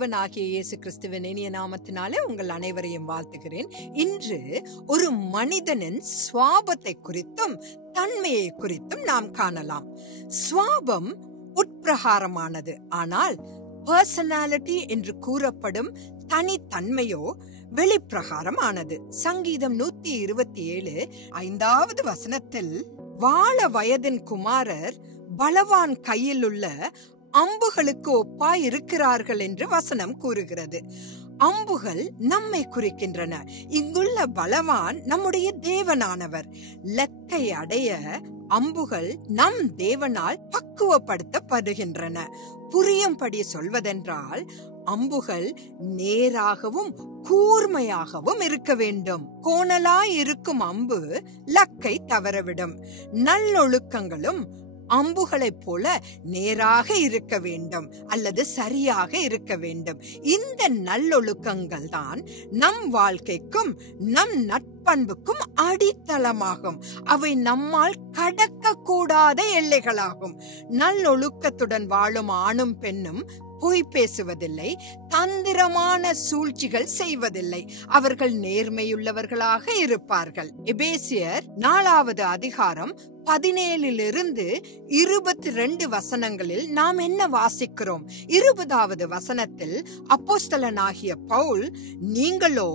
தேவனாகிய இயேசு கிறிஸ்துவின் இனிய நாமத்தினாலே உங்கள் அனைவரையும் வாழ்த்துகிறேன். இன்று ஒரு மனிதனின் சுவாபத்தை குறித்தும் தன்மையை குறித்தும் நாம் காணலாம். சுவாபம் உட்பிரகாரமானது, ஆனால் பர்சனாலிட்டி என்று கூறப்படும் தனித்தன்மையோ வெளிப்பிரகாரமானது. சங்கீதம் 127 5வது வசனத்தில், வாழ வயதின் குமாரர் பலவான் கையில் உள்ள அம்புகளுக்கு ஒப்பாய் இருக்கிறார்கள் என்று வசனம் கூறுகிறது. அம்புகள் நம்மை குறிக்கின்றன. இங்குள்ள பலவான் நம்முடைய தேவனானவர். லக்கை அடைய அம்புகள் நம் தேவனால் பக்குவப்படுத்தப்படுகின்றன. புரியும்படி சொல்வதென்றால், அம்புகள் நேராகவும் கூர்மையாகவும் இருக்க வேண்டும். கோணலாய் இருக்கும் அம்பு லக்கை தவறவிடும். நல்லொழுக்கங்களும் அம்புகளைப் போல நேராக இருக்க வேண்டும் அல்லது சரியாக இருக்க வேண்டும். இந்த நல்லொழுக்கங்கள் தான் நம் வாழ்க்கைக்கும் நம் நட்பண்புக்கும் அடித்தளமாகும். அவை நம்மால் கடக்க கூடாத எல்லைகளாகும். நல்லொழுக்கத்துடன் வாழும் ஆணும் பெண்ணும் பொய் பேசுவதில்லை, தந்திரமான சூழ்ச்சிகள் செய்வதில்லை. அவர்கள் நேர்மையுள்ளவர்களாக இருப்பார்கள். எபேசியர் 4வது அதிகாரம் 17 22 வசனங்களில் நாம் என்ன வாசிக்கிறோம்? 20வது வசனத்தில் அப்போஸ்தலனாகிய பவுல், நீங்களோ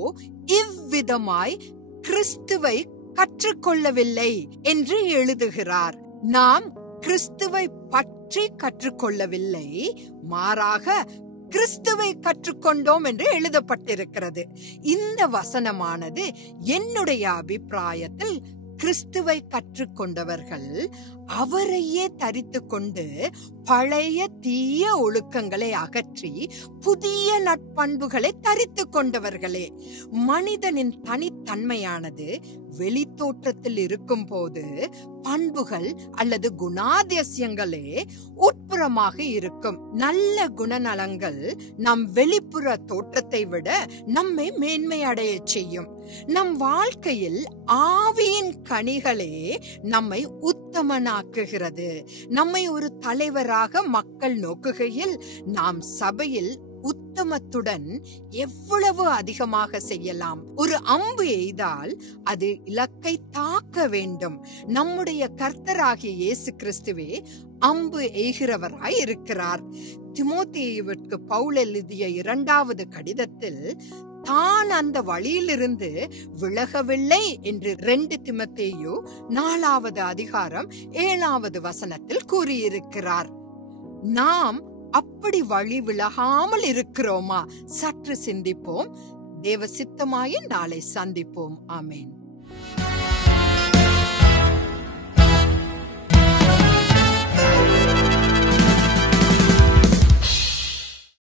இவ்விதமாய் கிறிஸ்துவை கற்றுக்கொள்ளவில்லை என்று எழுதுகிறார். நாம் கிறிஸ்துவை பற்றி கற்றுக்கொள்ளவில்லை, மாறாக கிறிஸ்துவை கற்றுக்கொண்டோம் என்று எழுதப்பட்டிருக்கிறது. இந்த வசனமானது என்னுடைய அபிப்பிராயத்தில் கிறிஸ்துவை கற்றுக்கொண்டவர்கள் அவரையே தரித்து கொண்டு பழைய தீய ஒழுக்கங்களை அகற்றி புதிய நட்பண்புகளை தரித்து கொண்டவர்களே. மனிதனின் தனித்தன்மையானது வெளித்தோற்றத்தில் இருக்கும் போது பண்புகள் அல்லது குணாதிசயங்களே உட்புறமாக இருக்கும். நல்ல குணநலங்கள் நம் வெளிப்புற தோற்றத்தை விட நம்மை மேன்மை அடைய செய்யும். நம் வாழ்க்கையில் ஆவியின் கனிகளே நம்மை உத்தமனாக்குகிறது. நம்மை ஒரு தலைவராக மக்கள் நோக்குகையில் நாம் சபையில் உத்தமத்துடன் எவ்வளவு அதிகமாக செய்யலாம். ஒரு அம்பு எய்தால் அது இலக்கை தாக்க வேண்டும். நம்முடைய கர்த்தராகிய இயேசு கிறிஸ்துவே அம்பு எய்கிறவராய் இருக்கிறார். தீமோத்தேயுவிற்கு பவுல் எழுதிய 2வது கடிதத்தில் தான் அந்த வழியிலிருந்து விலகவில்லை என்று 2 தீமோத்தேயு 4வது அதிகாரம் 7வது வசனத்தில் கூறியிருக்கிறார். நாம் அப்படி வழி விலகாமல் இருக்கிறோமா? சற்று சிந்திப்போம். தேவ சித்தமாய் நாளை சந்திப்போம். ஆமேன்.